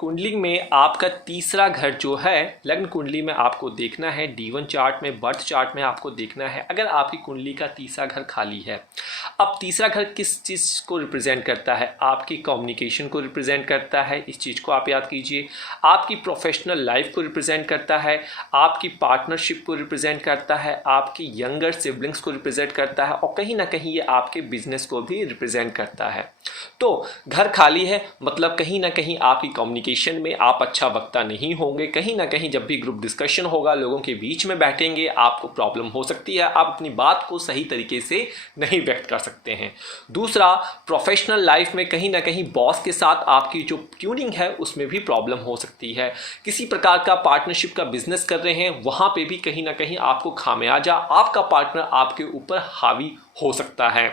कुंडली में आपका तीसरा घर जो है लग्न कुंडली में आपको देखना है, D1 चार्ट में, बर्थ चार्ट में आपको देखना है अगर आपकी कुंडली का तीसरा घर खाली है। अब तीसरा घर किस चीज़ को रिप्रेजेंट करता है? आपकी कम्युनिकेशन को रिप्रेजेंट करता है, इस चीज़ को आप याद कीजिए। आपकी प्रोफेशनल लाइफ को रिप्रेजेंट करता है, आपकी पार्टनरशिप को रिप्रेजेंट करता है, आपकी यंगर सिबलिंग्स को रिप्रेजेंट करता है और कहीं ना कहीं ये आपके बिजनेस को भी रिप्रेजेंट करता है। तो घर खाली है मतलब कहीं ना कहीं आपकी कम्युनिकेशन में आप अच्छा वक्ता नहीं होंगे। कहीं ना कहीं जब भी ग्रुप डिस्कशन होगा, लोगों के बीच में बैठेंगे, आपको प्रॉब्लम हो सकती है, आप अपनी बात को सही तरीके से नहीं व्यक्त कर सकते हैं। दूसरा, प्रोफेशनल लाइफ में कहीं ना कहीं बॉस के साथ आपकी जो ट्यूनिंग है उसमें भी प्रॉब्लम हो सकती है। किसी प्रकार का पार्टनरशिप का बिजनेस कर रहे हैं, वहाँ पे भी कहीं ना कहीं आपको खामियाजा आपका पार्टनर आपके ऊपर हावी हो सकता है।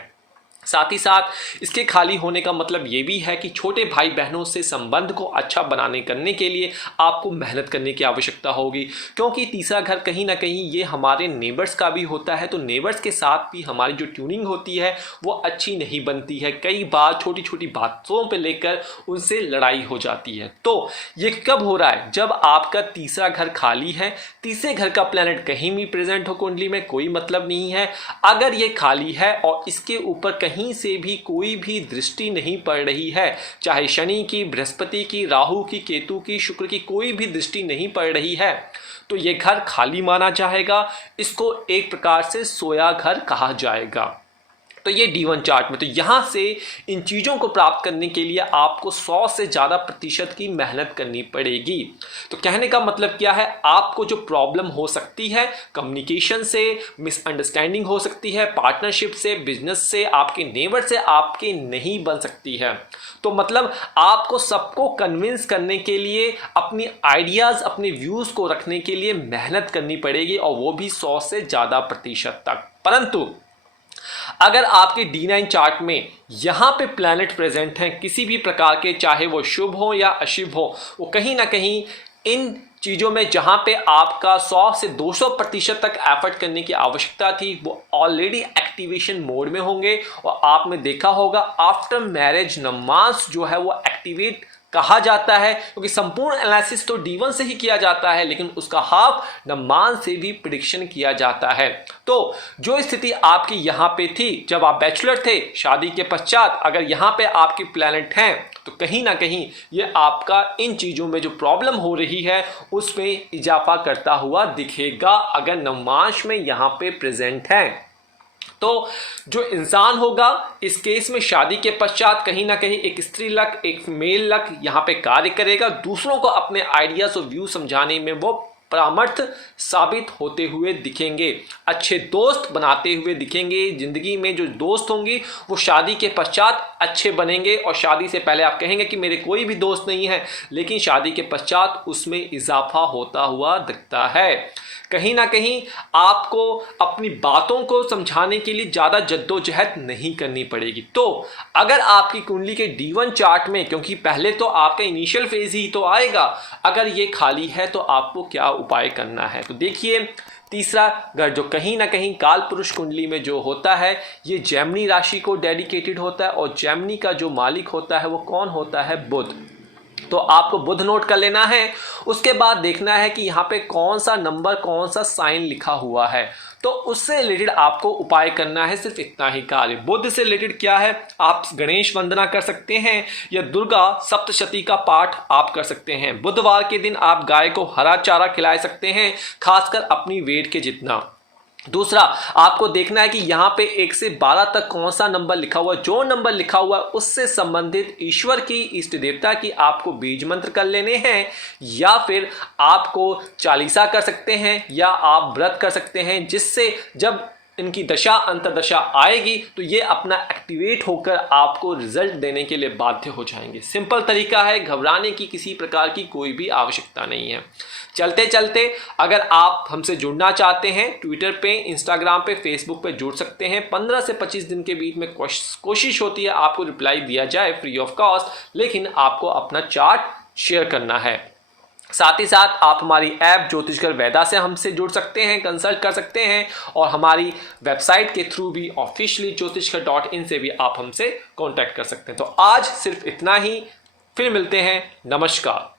साथ ही साथ इसके खाली होने का मतलब ये भी है कि छोटे भाई बहनों से संबंध को अच्छा बनाने करने के लिए आपको मेहनत करने की आवश्यकता होगी, क्योंकि तीसरा घर कहीं ना कहीं ये हमारे नेबर्स का भी होता है। तो नेबर्स के साथ भी हमारी जो ट्यूनिंग होती है वो अच्छी नहीं बनती है। कई बार छोटी छोटी बातों पर लेकर उनसे लड़ाई हो जाती है। तो ये कब हो रहा है? जब आपका तीसरा घर खाली है। तीसरे घर का प्लैनेट कहीं भी प्रेजेंट हो कुंडली में कोई मतलब नहीं है। अगर ये खाली है और इसके ऊपर कहीं से भी कोई भी दृष्टि नहीं पड़ रही है, चाहे शनि की, बृहस्पति की, राहु की, केतु की, शुक्र की कोई भी दृष्टि नहीं पड़ रही है, तो ये घर खाली माना जाएगा। इसको एक प्रकार से सोया घर कहा जाएगा। तो ये D1 चार्ट में, तो यहाँ से इन चीज़ों को प्राप्त करने के लिए आपको 100 से ज़्यादा प्रतिशत की मेहनत करनी पड़ेगी। तो कहने का मतलब क्या है? आपको जो प्रॉब्लम हो सकती है कम्युनिकेशन से, मिसअंडरस्टैंडिंग हो सकती है, पार्टनरशिप से, बिजनेस से, आपके नेबर से आपके नहीं बन सकती है। तो मतलब आपको सबको कन्विंस करने के लिए, अपनी आइडियाज़, अपने व्यूज़ को रखने के लिए मेहनत करनी पड़ेगी, और वो भी 100 से ज़्यादा प्रतिशत तक। परंतु अगर आपके D9 चार्ट में यहाँ पे प्लैनेट प्रेजेंट हैं किसी भी प्रकार के, चाहे वो शुभ हो या अशुभ हो, वो कहीं ना कहीं इन चीज़ों में जहाँ पे आपका 100 से 200% तक एफर्ट करने की आवश्यकता थी, वो ऑलरेडी एक्टिवेशन मोड में होंगे। और आपने देखा होगा आफ्टर मैरिज नमाज जो है वो एक्टिवेट कहा जाता है, क्योंकि संपूर्ण एनालिसिस तो D1 से ही किया जाता है, लेकिन उसका हाफ नमान से भी प्रिडिक्शन किया जाता है। तो जो स्थिति आपकी यहाँ पे थी जब आप बैचलर थे, शादी के पश्चात अगर यहाँ पे आपके प्लैनेट हैं, तो कहीं ना कहीं ये आपका इन चीज़ों में जो प्रॉब्लम हो रही है उसमें इजाफा करता हुआ दिखेगा, अगर नमाज में यहाँ पे प्रेजेंट है। तो जो इंसान होगा इस केस में शादी के पश्चात कहीं ना कहीं एक स्त्री लक, एक मेल लक यहाँ पे कार्य करेगा। दूसरों को अपने आइडियाज और व्यू समझाने में वो परामर्थ साबित होते हुए दिखेंगे, अच्छे दोस्त बनाते हुए दिखेंगे। जिंदगी में जो दोस्त होंगे वो शादी के पश्चात अच्छे बनेंगे, और शादी से पहले आप कहेंगे कि मेरे कोई भी दोस्त नहीं है, लेकिन शादी के पश्चात उसमें इजाफा होता हुआ दिखता है। कहीं ना कहीं आपको अपनी बातों को समझाने के लिए ज़्यादा जद्दोजहद नहीं करनी पड़ेगी। तो अगर आपकी कुंडली के D1 चार्ट में, क्योंकि पहले तो आपका इनिशियल फेज ही तो आएगा, अगर ये खाली है तो आपको क्या उपाय करना है? तो देखिए, तीसरा घर जो कहीं ना कहीं काल पुरुष कुंडली में जो होता है, ये जेमिनी राशि को डेडिकेटेड होता है, और जेमिनी का जो मालिक होता है वो कौन होता है? बुध। तो आपको बुध नोट कर लेना है। उसके बाद देखना है कि यहाँ पे कौन सा नंबर, कौन सा साइन लिखा हुआ है, तो उससे रिलेटेड आपको उपाय करना है। सिर्फ इतना ही कार्य। बुध से रिलेटेड क्या है? आप गणेश वंदना कर सकते हैं, या दुर्गा सप्तशती का पाठ आप कर सकते हैं। बुधवार के दिन आप गाय को हरा चारा खिला सकते हैं, खासकर अपनी वेट के जितना। दूसरा, आपको देखना है कि यहाँ पे 1 से 12 तक कौन सा नंबर लिखा हुआ है। जो नंबर लिखा हुआ है उससे संबंधित ईश्वर की, इष्ट देवता की आपको बीज मंत्र कर लेने हैं, या फिर आपको चालीसा कर सकते हैं, या आप व्रत कर सकते हैं, जिससे जब इनकी दशा अंतर्दशा आएगी तो ये अपना एक्टिवेट होकर आपको रिजल्ट देने के लिए बाध्य हो जाएंगे। सिंपल तरीका है, घबराने की किसी प्रकार की कोई भी आवश्यकता नहीं है। चलते चलते अगर आप हमसे जुड़ना चाहते हैं, ट्विटर पे, इंस्टाग्राम पे, फेसबुक पे जुड़ सकते हैं। 15 से 25 दिन के बीच में कोशिश होती है आपको रिप्लाई दिया जाए फ्री ऑफ कॉस्ट, लेकिन आपको अपना चार्ट शेयर करना है। साथ ही साथ आप हमारी ऐप ज्योतिषकर वेदा से हमसे जुड़ सकते हैं, कंसल्ट कर सकते हैं, और हमारी वेबसाइट के थ्रू भी ऑफिशियली ज्योतिषकर.in से भी आप हमसे कांटेक्ट कर सकते हैं। तो आज सिर्फ इतना ही, फिर मिलते हैं। नमस्कार।